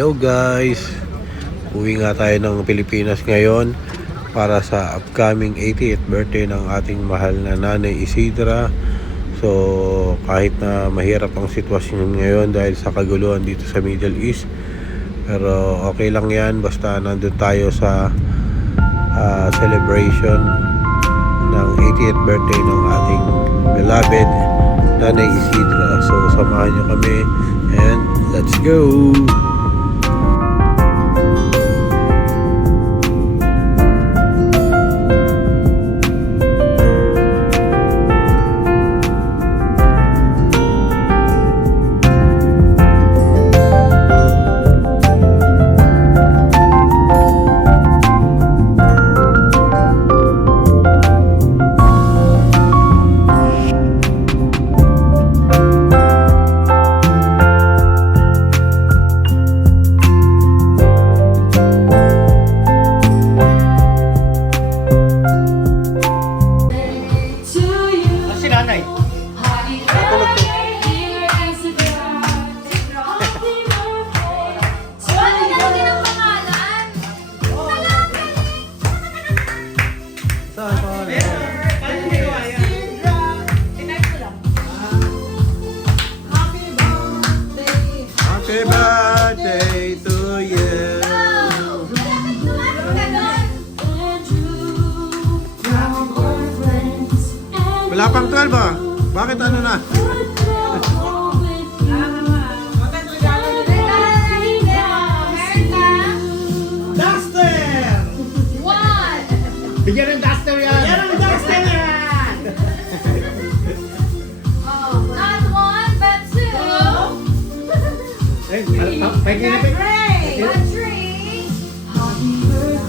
Hello guys, uwi nga tayo ng Pilipinas ngayon para sa upcoming 80th birthday ng ating mahal na nanay Isidra. So kahit na mahirap ang sitwasyon ngayon dahil sa kaguluhan dito sa Middle East, pero okay lang yan basta nandun tayo sa celebration ng 80th birthday ng ating beloved nanay Isidra. So samahan nyo kami and let's go! Happy birthday to you. Wala pang 12 ah. Bakit ano na? Duster! One! Bigyan ng duster yan! Bigyan ng duster yan! Not one, but two. May kinapit. A tree.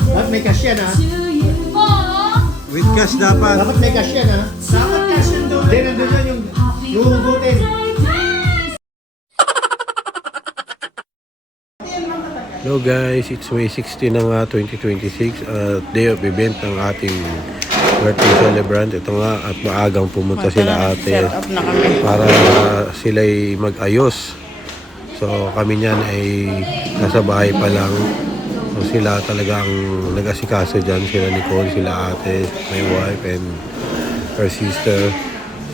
Dapat may cash yan ha? Four. With cash dapat. Dapat may cash yan ha? Dapat cash yan doon. Hindi, nandun yan yung huhugutin. Hello guys, it's May 16 ng 2026 day of event ng ating birthday celebrant. Ito nga at maagang pumunta sila ate para sila'y mag-ayos. So kami niyan ay nasa bahay pa lang. So sila talagang nag-asikaso dyan. Sila Nicole, sila ate, my wife and her sister.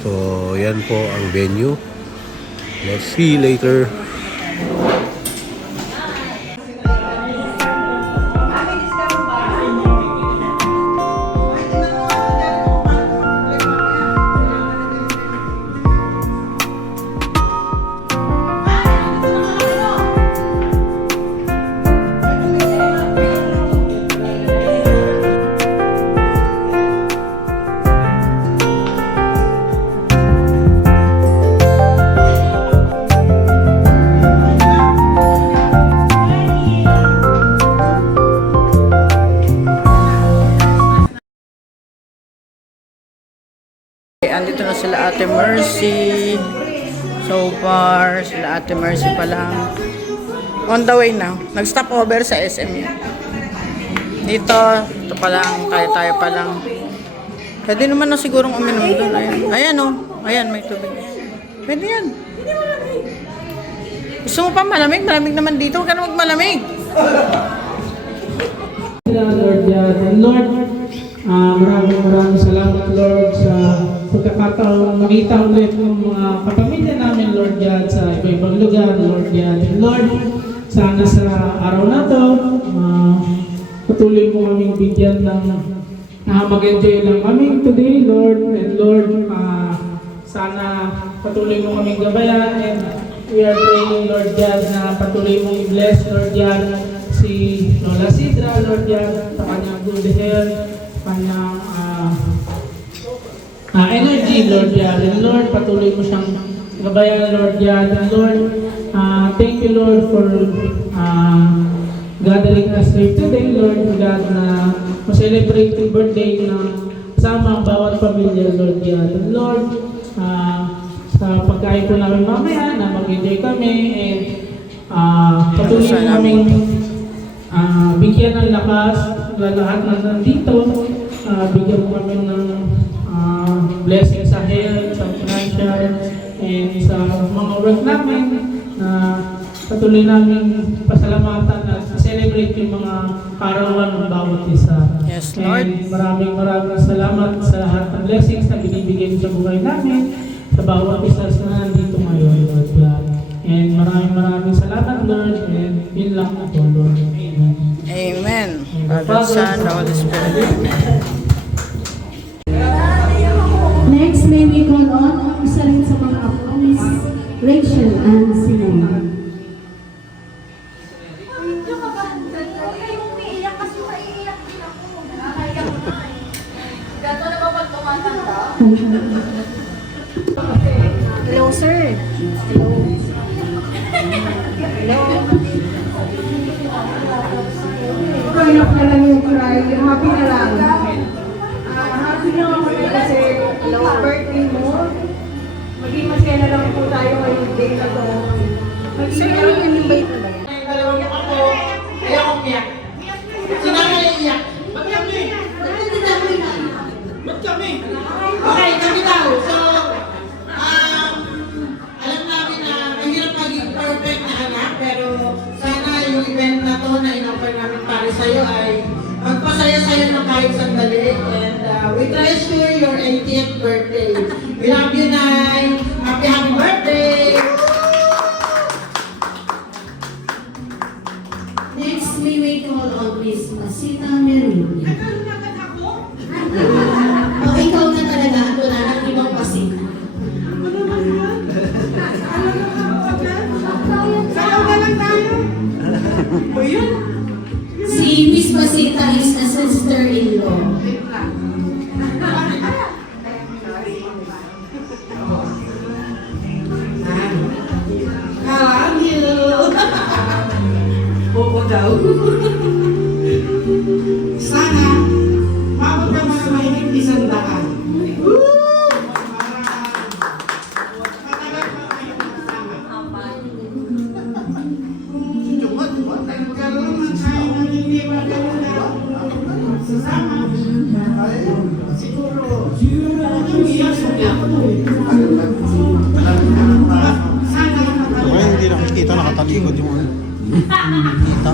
So yan po ang venue. Let's see you later. Andito na sila Ate Mercy. So far, sila Ate Mercy pa lang. On the way na. Nag-stop over sa SM yun. Dito, ito pa lang, tayo pa lang. Pwede naman na sigurong uminom doon. Ayan, ayan oh. Ayan, may tubig. Pwede yan. Gusto mo pa malamig? Malamig naman dito. Huwag ka na magmalamig. Lord God and Lord, maraming salamat Lord sa pagkakataon makita ulit ng mga kapamilya namin Lord God sa iba-ibang lugar Lord God and Lord, sana sa araw na to patuloy mo kaming bigyan ng mag-enjoy lang kami today Lord and Lord, sana patuloy mo kaming gabayan and we are praying Lord God na patuloy mong i-bless Lord God si Lola Sidra Lord God sa kanyang good health, kanyang energy, Lord God. And Lord, patuloy mo siyang gabayan, Lord God. And Lord, thank you, Lord, for gathering us here today, Lord God, na ma-celebrate yung birthday na kasama ang bawat pamilya, Lord God. And Lord, sa pagkain po namin mamaya, na mag-enjoy kami, and patuloy mo kaming bigyan ng lakas, lahat na nandito, bigyan mo kami ng blessing sa health, sa financial, and sa mga work namin na patuloy namin pasalamatan at celebrate yung mga karawan ng bawat isa. Yes, Lord. And maraming salamat sa lahat ng blessings na binibigay mo sa buhay namin, sa bawat isa na nandito ngayon, Lord God. And maraming salamat, Lord, and yun lang po, Lord. Amen. Amen. Father, Son, Holy Spirit. Next, may we call on ang isa rin sa mga apo, Miss Rachel and Sinema. Yung ka ba? Huwag kayong umiiyak kasi maiiyak din ako. Nakakaiyak na eh. Gato na ba pag tumatanda? Hello, sir. Hanap na lang yung cry, happy na lang. Happy na ako na kasi birthday mo. Maging masaya na lang po tayo ngayong day na to. Maging invite na ba? Dalawang ako, ayaw umiyak. Sinama na iiyak. Ba't kami? Okay, kami daw. So, alam namin na mahirap maging perfect na anak, pero sana yung event na to na in-offer namin para sa'yo ay magpasaya sa'yo ng kahit sandali. And we treasure your 80th birthday. We love you, Nay. Happy birthday! Next, may we call on Miss Masita Merin. O, ikaw na talaga. Ito na ang ibang pasita. Sayaw na lang tayo. Si Miss Masita is a sister-in-law. Bobo daw. Sana, mabot ka mga mahigit 100. Matagal pa kayong kasama. Magkaroon ng tayo ng hindi magkaroon na sasama. Siguro, sana Kaya hindi nakikita, nakatalikod yung ano. Kita.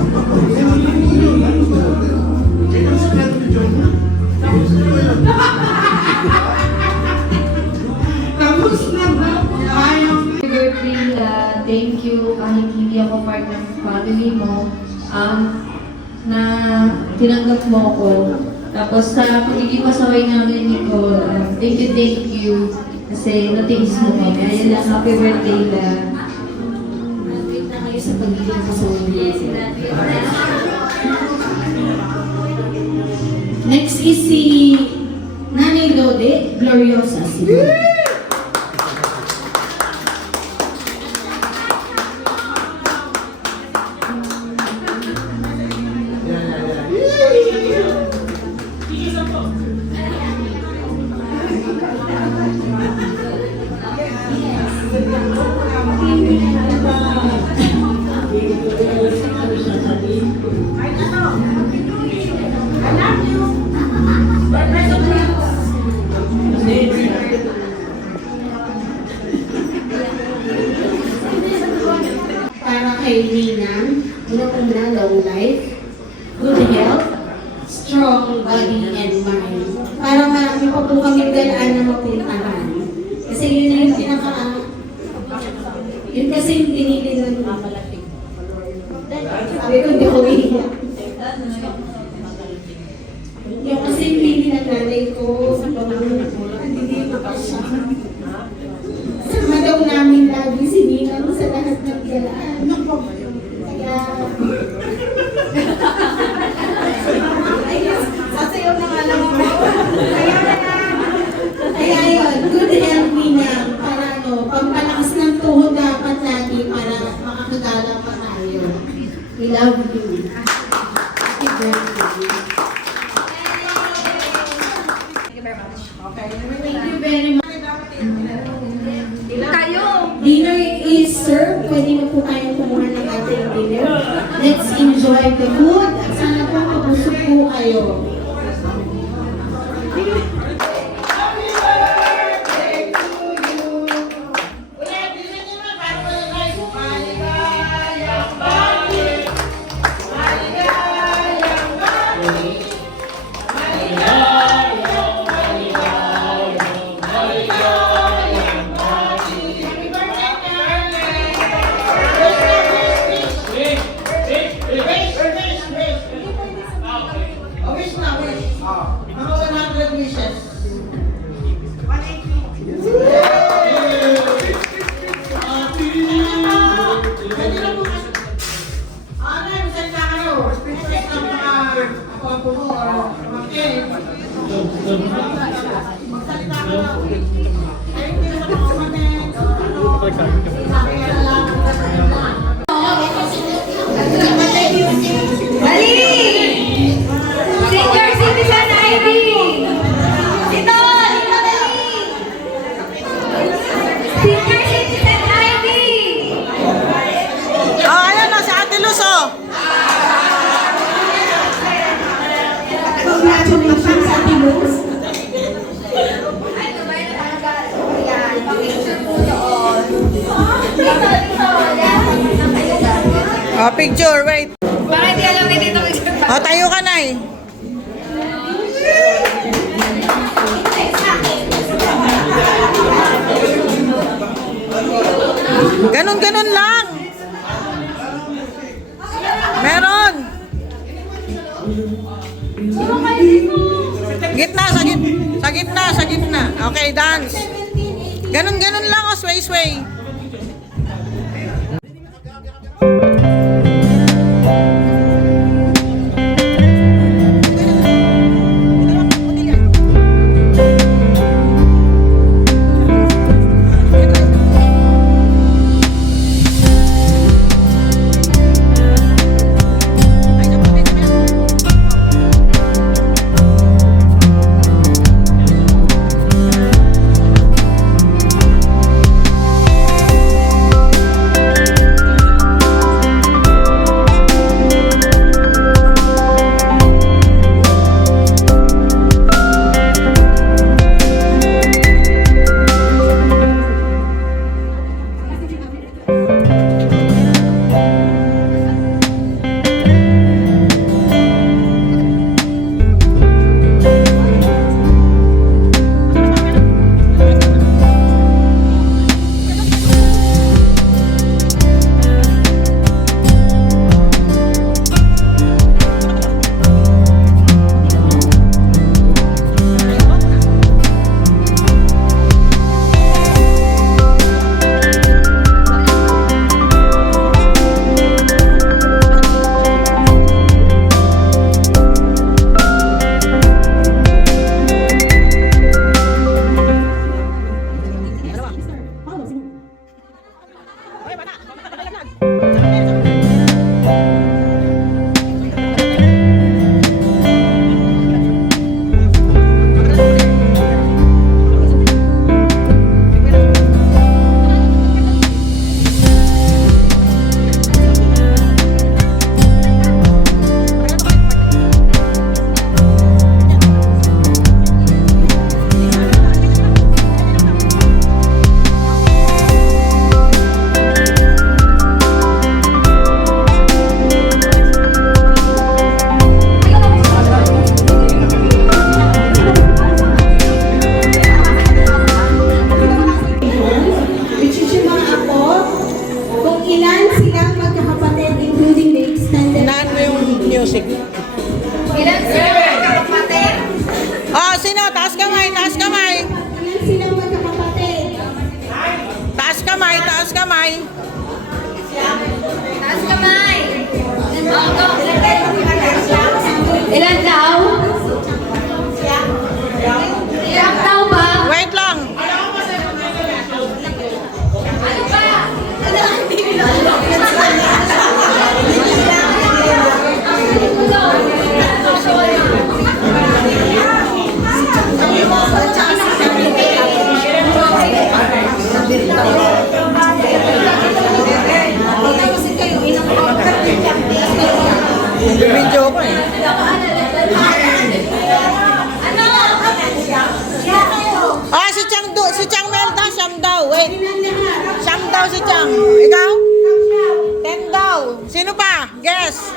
tapos na ba? Ayaw birthday, thank you kahit hindi ako part ng family mo, na tinanggap mo ako. Tapos sa pagiging pasaway namin ni Nicole, thank you, kasi natiis mo kami. Ayun lang, happy birthday lang. Nandito na kayo sa pagiging kasaway. Next is si Nanay Lode Gloriosa. Para kay Ninang, unang-una, long life, good health, strong body and mind. Para marami pa po kami galaan na mapuntahan. Kasi yun na yung yun kasi yung pinili ng mamalating. Sabi ko, hindi ko iiyak. Yung kasi yung pinili ng nanay ko, sa pamamalang ko, hindi ko pa siya. Sama daw namin lagi si Ninang sa lahat ng galaan. Kaya, sasayaw na nga lang ako. Kaya yun, good health Ninang, para pampalakas ng tuhod dapat lagi para makakagala pa tayo. We love you. Happy birthday. Thank you very much. Dinner is served. Pwede na po tayong kumuha ng ating dinner. Let's enjoy the food. At sana po mabusog po kayo. Senior Citizen ID! Ito! Ito dali! Senior Citizen ID! Oh, ayan na, si Ate Luz, oh. Congratulations, Ate Luz. Ano ba yung nakalagay? Ayan, pa-picture po doon. Dito, dito. Oh, picture, wait. Baka hindi alam ni dito picture. Oh, tayo ka na eh. Ganon lang. Meron. Gitna, sa gitna. Okay, dance. Ganon lang, oh, sway. Ilan daw? Ilan daw ba? Wait lang. Ano ba? Video ko eh. Ah, si Chang Melda, siyam daw. Wait. Siyam daw si Chang. Ikaw? 10 daw. Sino pa? Guess.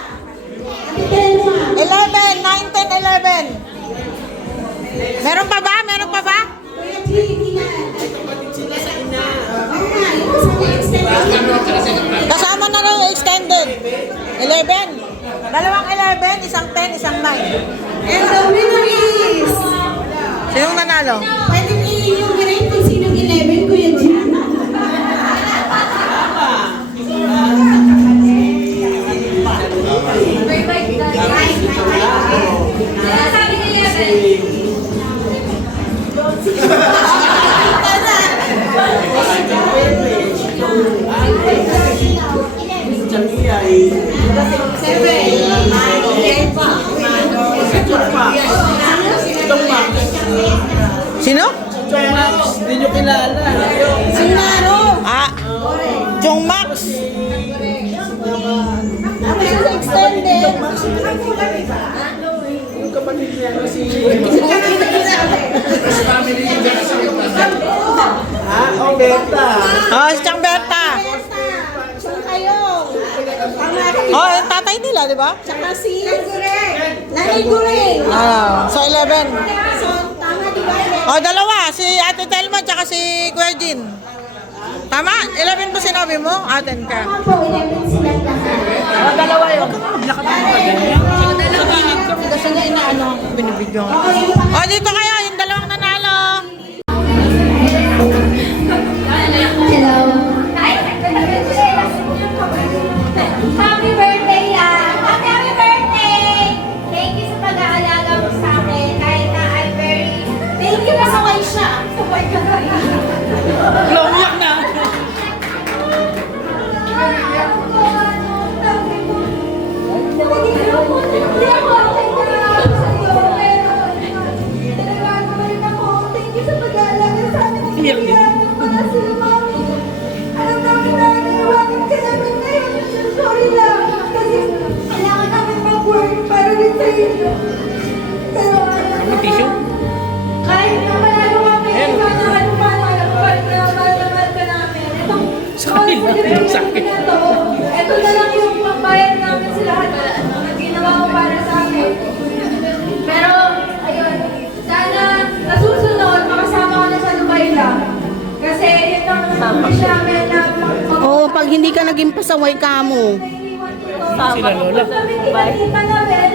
11, 9, 10, 11. Meron pa ba? Meron pa ba? Kasama na lang yung extended. 11. Dalawang 11, isang 10, isang 9. And the winner is... Sinong nanalo? Pwede piliin yung grade kung sinong 11, Kuya Jan. Sabi ni 11. Sino? Hindi nyo kilala. Sinaro. Ah, Jong Max. Yung kapatid niya kasi... Beta. Oh, si Chang Berta. Oh, yung tatay nila, di ba? Tsaka si Nanay Gureng. Ah, so 11. So, tama di ba? Oh, dalawa. Si Ate Telma tsaka si Kuya Jean. Tama? 11 ba sinabi mo? Aten ka. Tama po, 11 silang lahat. Oh, dalawa yun. Kasi na inaano ang binibigyan. Oh, dito kayo. Yung dalawang nanalo. Hello. Happy birthday, Happy birthday! Thank you sa pag-aalaga mo sa akin. Kahit na I'm very... Thank you na saway siya. Saway ka na. Lumiyak na. Hindi ako okay na sa'yo. Pero, tinagawa mo rin ako. Thank you sa pag-aalaga sa akin. Iyak mga sila, mami. Alam namin na naiwanan ka namin ngayon. Sorry lang. Kasi kailangan namin mag-work para rin sa inyo. Pero alam naman. Kahit na manalo kami, paano pa mahal ka namin. Itong celebration na to, ito na lang yung pambayad namin sa lahat na ginawa mo para sa amin. Pero, ayun, sana nasusunod, makasama ko na sa Dubai lang. Kasi yun lang wish namin na Oo, pag hindi ka naging pasaway ka mo. sila Lola. Kita namin,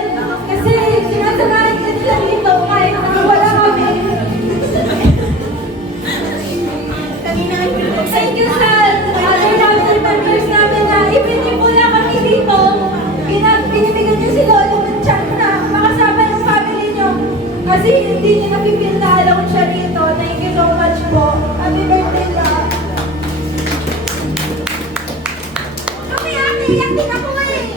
kasi sinasamahan ka nila dito kahit wala kami. Thank you sa other family members namin na ipinipula kami dito. Binibigyan niyo si Lolo ng chance na makasama yung family niyo. Kasi hindi niyo napipil na alam siya dito. Thank you so much po. Happy birthday lang. Kami ate, iyak din ako ngayon.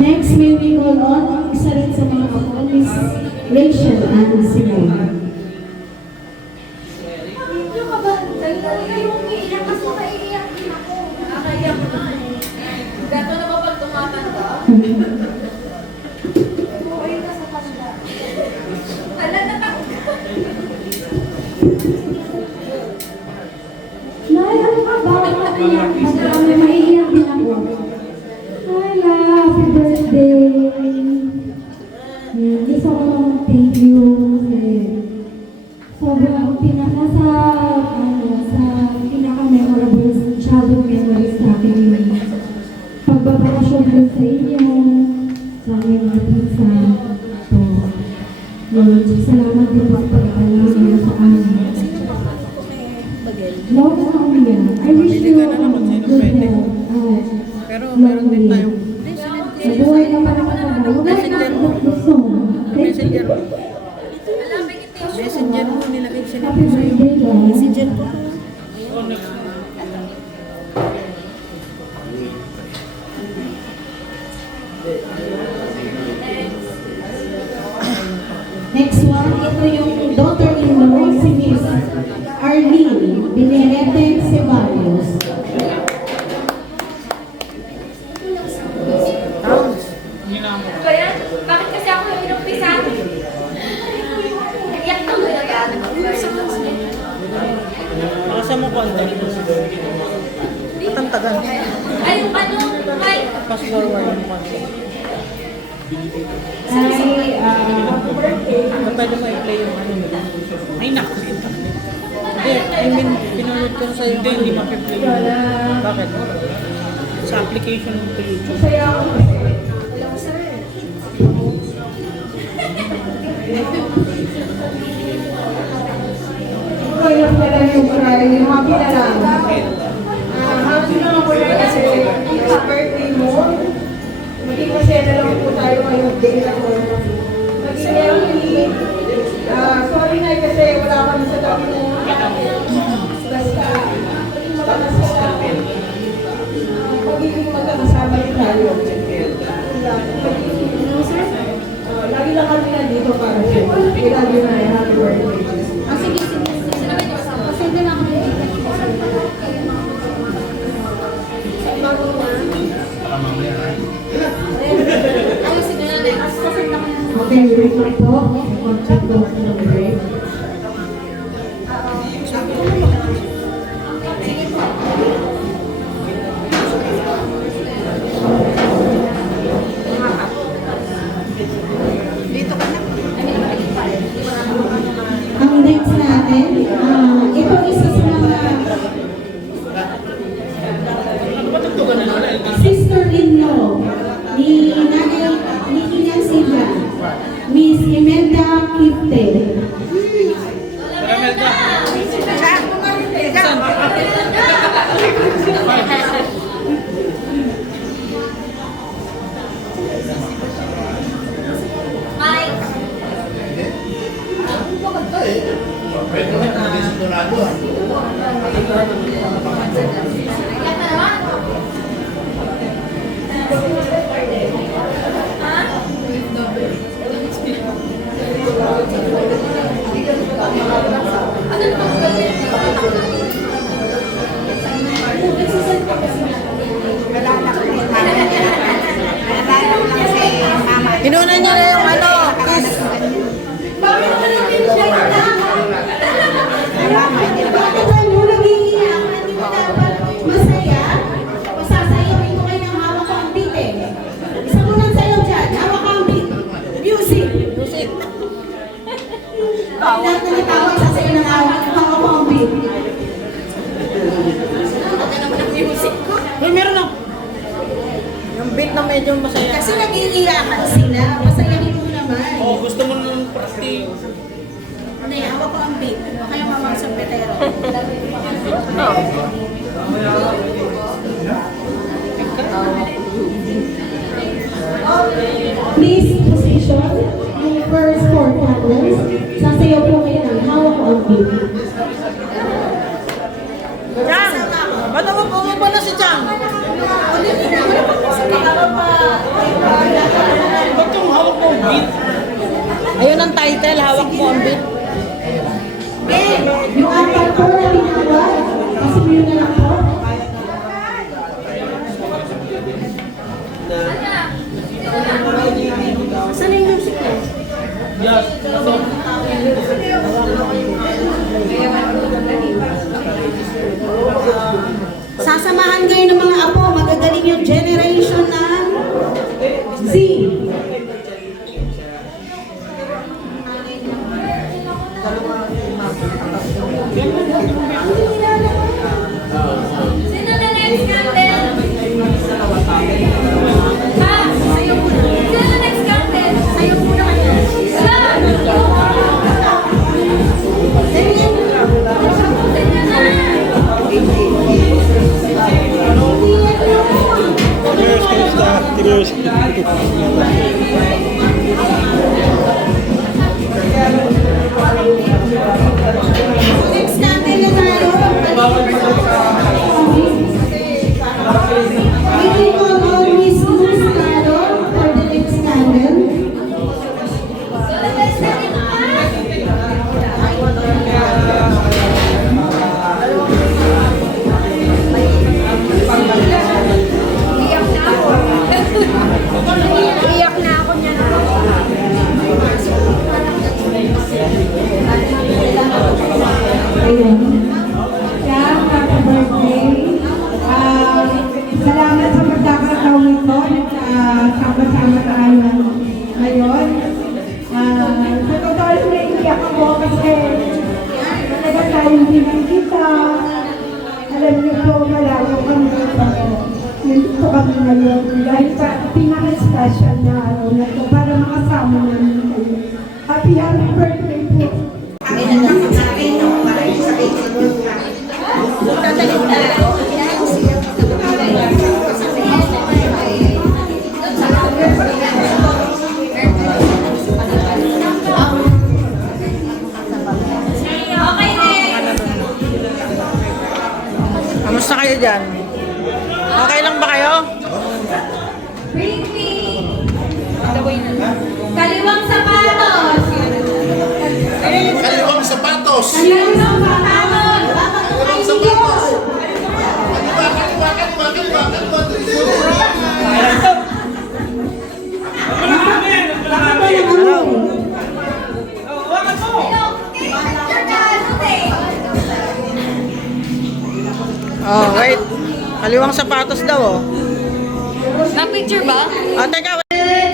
Next, may we call on ang isa rin sa mga ako, Miss Rachel and Simone. Ano ka ba? Talaga yung umiiyak kasi maiiyak din ako. Nakakaiyak na eh. Gato na ba pag tumatanda? Okay na sa tanda. Hala na ako. Nay, ano ka ba? Maiiyak ka na. Maiiyak din ako. Hala, happy birthday. Gusto ko lang thank you kasi sobrang sa pinaka-memorable childhood memories sa akin yung pagbabakasyon din sa inyo, sa aming mga pinsan. So, Lord, salamat din po sa pag-aalala niyo sa amin. Lord, I wish you good health. Pero meron din tayong Nabuhay ka pa naman ako. Messenger mo. Gusto mo. messenger mo. Messenger mo, nilagay sila. Happy birthday, guys. Messenger ko. Next one, ito yung daughter-in-law, si Miss Arlene Binerete Ceballos. Ba yan? Bakit kasi ako yung inumpisa? Iyak na mo na yan. Pakasa mo konti. Tagal. Ay, ano? Ay, Fast forward mo konti. Pwede mo i-play yung ano nila. Ay, naku. Hindi, I mean, pinunod ko sa iyo. Hindi mapiplay yun. Bakit? Sa application mo to YouTube. Kaya pala yung cry, happy na lang. Happy na ako na kasi sa birthday mo, maging masaya na lang po tayo ngayong day na po. Maging healthy. Sorry na kasi wala kami sa tabi mo. Basta, love you, Nay. Happy birthday. Sige. Pasend na ako. Ayos, sige na din. Pasend na ako. Okay, break na po. Check po ng break. Ang next natin, ito isa sa mga sister-in-law ni Nanay Nikki Silva, Miss Imelda Kipte. Inunan niya na yung ano, kiss. Bakit kayo nag-iiyak? Hindi mo dapat masaya? Masasayaw ko kayo ng hawak ko ang beat eh. Isa mo lang sayaw dyan, hawak ko ang beat. Music. Lahat na natawag sa sayo ng hawak ko ang beat. Uy, meron na. Yung beat na medyo masaya. Kasi nag-iiyakan sila, masayahin mo naman. Oh, gusto mo nung practice. Hindi, hawak ko ang beat. O kaya mamang sa petero. Please position yung first four candles. Sasayaw po kayo ng hawak ko ang beat. Chang! Ba't naman pumapa na si Chang? Ba't yung hawak mo ang beat? Ayun ang title, hawak mo ang beat. Yung apat po na tinawag, kasi yun na lang po. Saan yung music ko? Sasamahan kayo ng mga apo, magagaling yung generation ng Z. Sino na next candle? Ha? Sa'yo muna. Sino na next candle? Sa'yo muna kaya. Next natin na tayo. We will call on Miss Luz Caro for the next candle. Iyak na ako niyan. Ayun. Kaya, happy birthday. Salamat sa pagkakataon ito. Sama-sama tayo ngayon. Sa totoo lang, naiiyak ako kasi talaga tayong kita. Alam niyo po, malayo kami dito. Nandito kami ngayon. Dahil sa pinaka-special na araw na ito para makasama namin kayo. Happy birthday po. Kamusta kayo dyan? Okay lang ba kayo? Bring me. Kaliwang sapatos. sapatos! Oh, wait. Kaliwang sapatos daw, oh. Na-picture ba? Oh, teka, wait.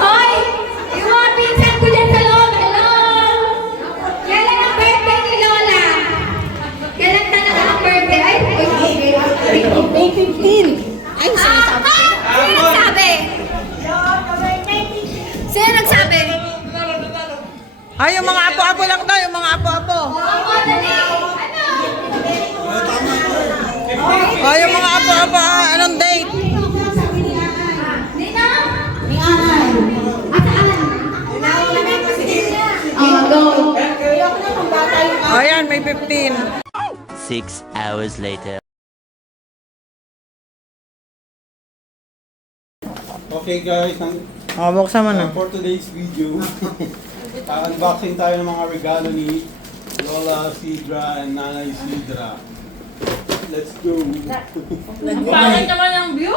Hoy! Yung mga pinsan ko dyan sa loob, hello! Kailan ang birthday ni Lola? Kailan talaga ang birthday? Ay, May 15. Ay, sinasabi. Sino nagsabi? Sino nagsabi? Ay, yung mga apo-apo lang daw, yung mga apo-apo. Oo, dali! Ano? Oh, yung mga apo-apo, anong date? Dito? Go. Oh, yan, may 15. 6 hours later. Okay guys, Oh, buksan mo na. for today's video, unboxing tayo ng mga regalo ni Lola Sidra and Nanay Sidra. Let's go! Pangit naman ang view.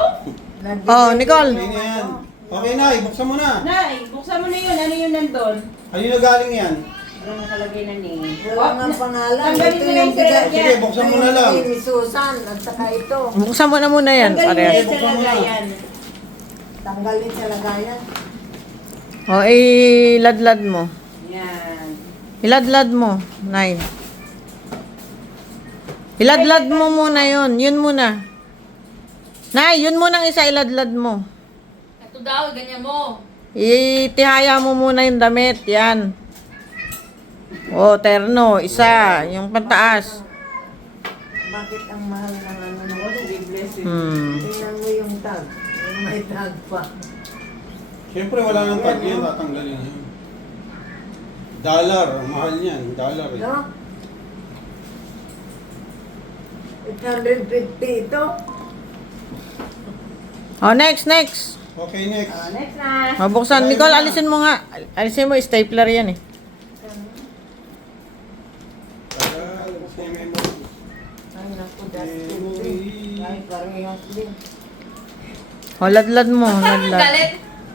Oh, Nicole. Okay na yan. Okay na, ibuksan mo na. Nay, buksan mo na yun. Ano yun nandun? Ano na galing yan? Ano nakalagay na ni? Ang pangalan. Tanggalin mo na yung Sige, talagayan. buksan mo na lang. Ni Susan at saka ito. Buksan mo na muna yan. Tanggalin mo na Parehas. yung talagayan. Tanggalin sa lagayan. Oh, iladlad mo. Yan. Iladlad mo, Nay. Iladlad mo muna yun. Yun muna. Nay, yun muna ang isa iladlad mo. Ito daw, ganyan mo. Itihaya mo muna yung damit. Yan. Oh, terno. Isa. Yung pantaas. Bakit ang mahal ng ano mo? Tingnan mo yung tag. May tag pa. Siyempre wala nang tag yan, tatanggalin na yun. Dollar, ang mahal niyan. Dollar eh. No? 850 ito. Oh, next. Okay, next. Next na. Mabuksan. Nicole, alisin mo nga. Alisin mo, stapler yan eh. Ay, naku, Dustin. Ay, parehas din. Oh, ladlad mo. Ladlad. Galit.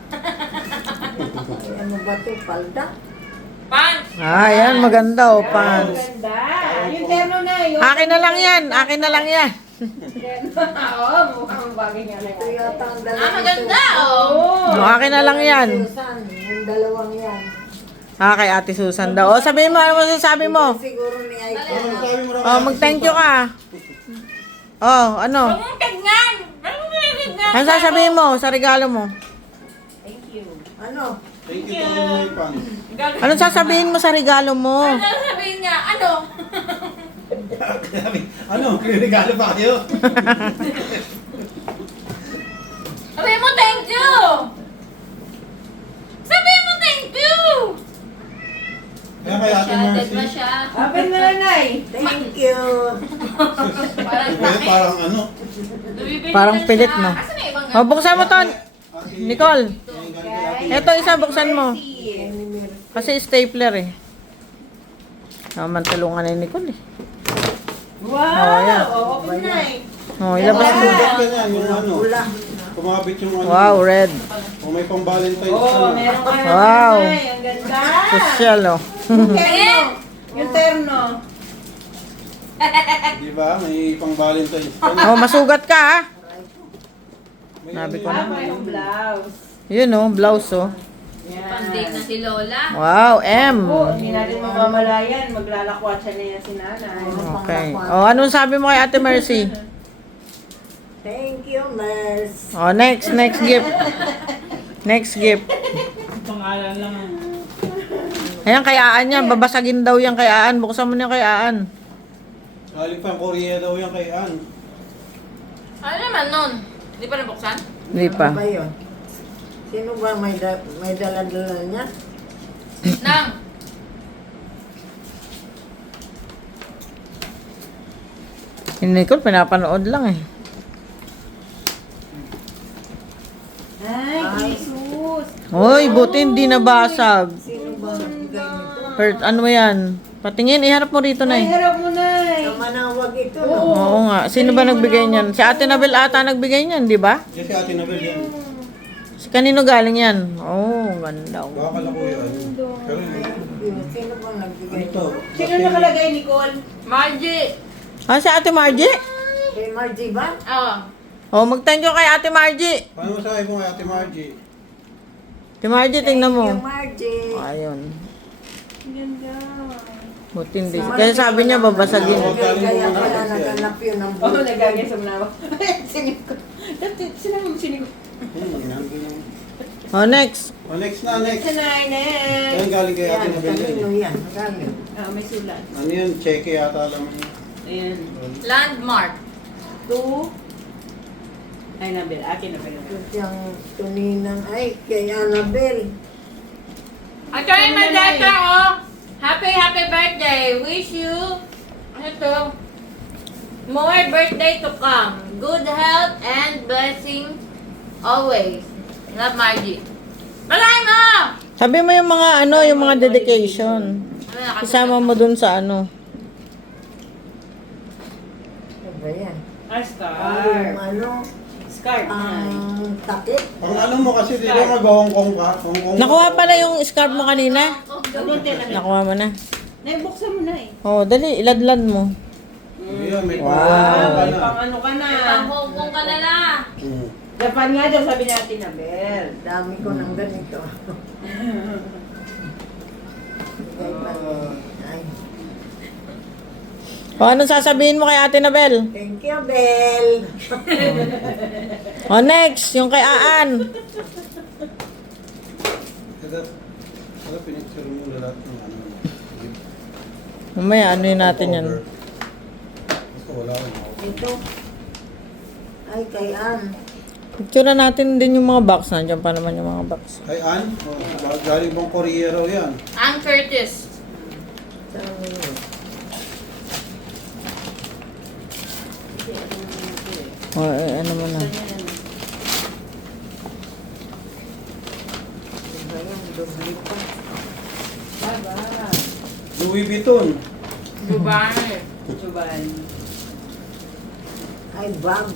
Ay, ano ba ito? Palda? Pants. Ah, yan. Maganda oh, pants. Ganda. Yung terno na. Yung Akin na lang yan. Akin na lang yan. terno. Oo, mukhang bagay niya na Ito yan. yata ang Ah, dalawang maganda, ito. oh. Oh, akin na lang yan. Susan, yung dalawang yan. Ah, kay Ate Susan daw. Oh, sabihin mo. Ano masasabi mo? Siguro ni Aiko. Sabi mo Oh, mag-thank you ka. Oh, ano? Huwag mong tignan. Huwag mong tignan. Ano sasabihin mo sa regalo mo? Ano? Thank you to my fans. Ano sasabihin mo sa regalo mo? Ano sabihin niya? Ano? Ano? Regalo pa kayo? Sabihin mo thank you. Sabihin mo thank you. Kaya kay Ate Excited ba Mercy. siya? Open mo na, Nay. Thank you. Parang Kaya parang ano? Bumibili Parang na pilit, siya. no? Asan na ibang Oh, buksan mo to. Nicole. Ate- Ito isa, buksan mo. Kasi stapler eh. Naman tulungan ni Nicole eh. Wow! Oh, yan. Open na eh. Oh, ilabas mo. Bakit ganyan? Yung ano? Kumabit yung ano. Wow, red. O may pang Valentine's Oh, ano. meron ka na. Wow. Nay. Ang ganda. Social oh. Terno. Yung terno. Di ba? May pang Valentine's ka na. Oh, masugat ka ha. May Sabi ko ano na. May yung blouse. Yun oh, blouse oh. Pang-date na si Lola. Wow, M. Oh, hindi natin mamamalayan. Maglalakwatsa na yan si nanay. Okay. Oh, anong sabi mo kay Ate Mercy? Thank you, Mers. Oh, next gift. Next gift. Pangalan lang. Ayan, kay Aan yan. Babasagin daw yan kay Aan. Buksan mo na kay Aan. Galing pang Korea daw yan kay Ann. Ano naman nun? Hindi pa nabuksan? Hindi pa. Ano ba yun? Sino ba may dala-dala niya? Nang. Hindi ko, pinapanood lang eh. Ay, Jesus. Hoy, buti hindi nabasag. Sino ba nagbigay nito? Hurt, ano yan? Patingin, iharap mo rito na eh. Harap mo na eh. Sa manawag ito. Oo nga. Sino ba nagbigay niyan? Si Ate Nabel ata nagbigay niyan, di ba? Kasi Ate Nabel yan. Si kanino galing yan? Oh, ganda. Baka pala ko yan. Pero Sino ba nagbigay ito. Sino nakalagay, Nicole? Margie! Ah, si Ate Margie? Kay Margie ba? Oo. Oh, mag-thank you kay Ate Margie. Paano masabi mo kay Ate Margie? Ate Margie, tingnan mo. Kay Margie. Ayun. Ganda. Buti hindi. Kaya sabi niya babasagin. Kaya pala naganap yun ng Oo, buto. nagagay sa manawa. Sinig ko. Sinabi mo sinig ko. Oh, next. Oh, next na, next. Sanay, next. Yan galing kay Ate Yan, Nabel kanino yan. yan? Galing. Ah, may sulat. Ano yun? Cheque yata alam mo yun. Ayan. Landmark. 2. Ay, Nabel. Akin na pala. Yung tuninang, ay, kay Annabel. Attorney Mandata, oh! Happy birthday! Wish you, ito, more birthday to come. Good health and blessing always. Love, Margie. Malay mo! Sabi mo yung mga ano, yung mga dedication. Isama mo dun sa ano. Ano ba yan? Ah, star. Yung ano, Scarf. ang takip. Ang ano mo kasi, di ba mag-Hong Kong ka? Hong Kong. Nakuha pala yung scarf mo kanina. Gabunti na. Nakuha mo na. Naibuksan mo na eh. Oh, dali, iladlad mo. Ayan, may Wow. pang- May pang ano ka na. Pang-Hong Kong ka na na. Hmm. Japan nga daw, sabi natin na Bel. Dami ko ng ganito. Bigay pa ni- ay, O, anong sasabihin mo kay Ate Nabel? thank you, Bel. O, next, yung kay Aan. Ano pinicture mo lahat ng ano? Mamaya, ano yun natin yan? Basta wala akong mawag. Ito. Ay, kay Ann. Picture natin din yung mga box. Nandiyan pa naman yung mga box. Kay Ann? Oh, galing bang Korea raw yan? Ang Curtis. Saan mo yun? O, ano mo na. Ano ba yan? Dubli pa. Louis Vuitton. Dubai. Chuban. Ay, bag.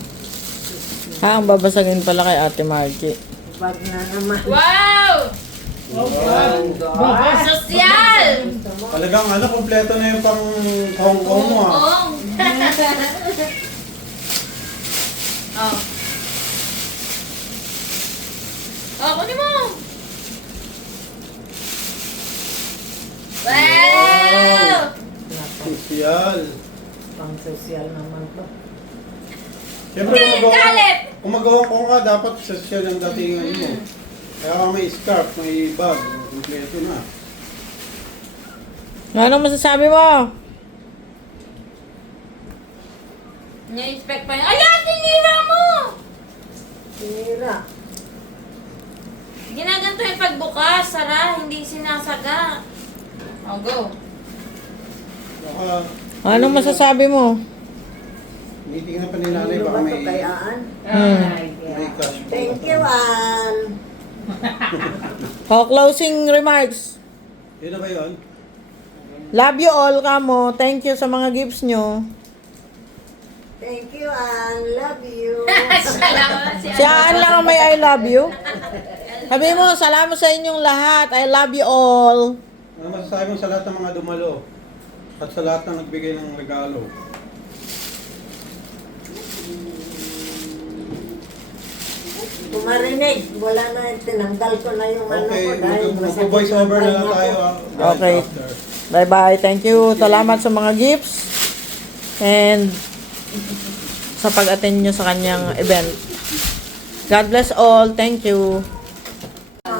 Ah, ang babasagin pala kay Ate Margie. Bag na naman. Wow! Sosyal! Talagang ano, kompleto na yung pang Hong Kong mo ah. Kong. Oh. Oh, kunin mo! Wow! Sosyal. Pang sosyal naman to. Siyempre Galit! kung mag-Hong Kong ka, dapat sosyal ang datingan mo. Kaya ka may scarf, may bag, kompleto na. Anong masasabi mo? Nya-inspect pa niya. Ayan! Tinira mo! Sinira. Ginaganto yung pagbukas, Sara. Hindi sinasaga. Oh, go. Baka Anong masasabi mo? meeting na pa ni nanay, Ano baka ba may, to kay Ann? may cash. Thank you, Ann. O, closing remarks. Yun na ba yun? Love you all, kamo. Thank you sa mga gifts nyo. Thank you, Ann. Love you. Salamat si Si Aan lang ang may I love you. Sabi mo, salamat sa inyong lahat. I love you all. Ano masasabi mo sa lahat ng mga dumalo? At sa lahat ng nagbigay ng regalo? Kung marinig, wala na, tinanggal ko na yung ano ko Okay, dahil mag-voice over na lang tayo. Right Okay. after. Bye-bye. Thank you. Salamat sa mga gifts. And sa pag-attend nyo sa kanyang event. God bless all. Thank you. I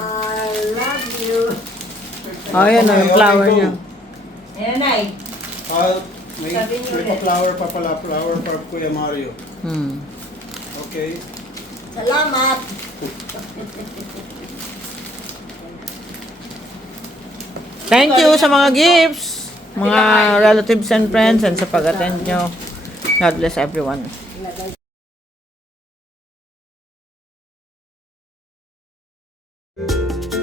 love you. Oh, yan o, yung flower go. niya. Ayan, Nay. May, Sabi niyo may ulit. pa-flower pa pala, flower for Kuya Mario. Okay. Salamat. Thank you sa mga gifts, mga relatives and friends, and sa pag-attend nyo. God bless everyone. Bye.